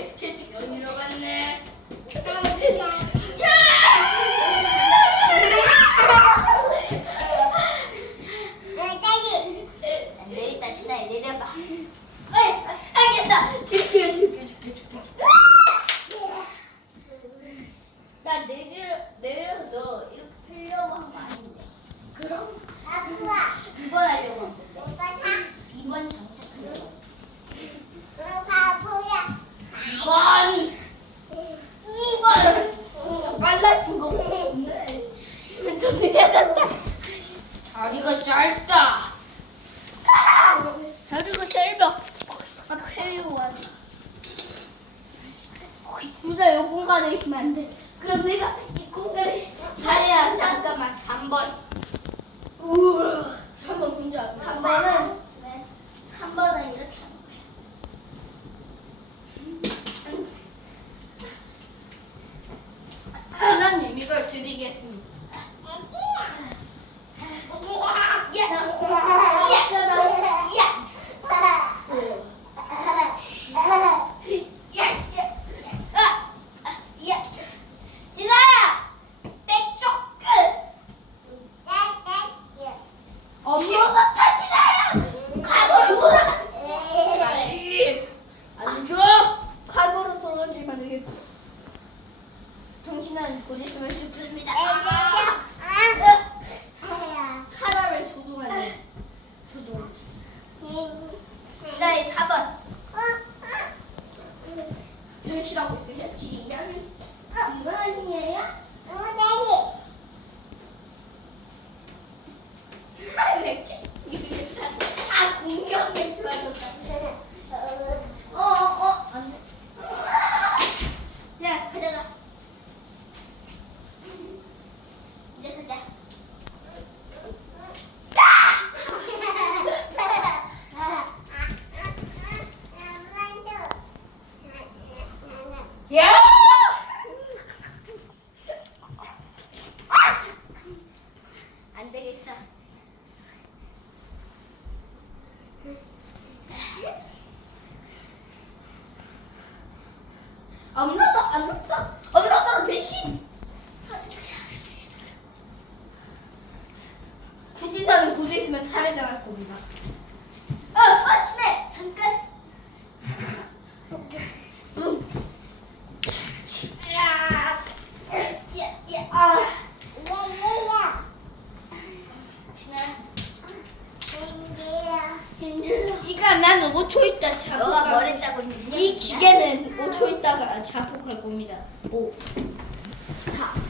스케치 연주로 갔네. 안 내리다 신아 내려봐. 알겠다. 줄게요, 줄게요, 줄게요, 나 내려도 이렇게 펴려고 한거 아닌데. 그럼 둘다 이 공간에 있으면 안 돼. 그럼 내가 이 공간에 자야 잠깐만 3번. 우와 3번 공작. 3번은 3번은 이렇게 하는 거야. 신하님 이걸 드리겠습니다. 엄마가 타지나요? 과거로 돌아가. 안 줘. 과거로 돌아가기만 되게. 당신은 곧 있으면 죽습니다. 사람을 조종하는 조종. 나의 4번. 변신하고 있으면 지면 지면이에요? 아 공격에 좋아졌다. 어어 안 돼. 야 가져가. 이제 가자. 야! 안 되겠어. 엄마도 안 없다. 엄마도 배신. 구진사는 곳에 있으면 살해당할 겁니다. 어, 어, 친해. 잠깐. 음. 야, 야, 야, 아. 친해. 이가 난 5초 있다 너가 자고 머리 따고 있는데? 이 기계는 5초 있다가 자폭할 겁니다. 5, 4,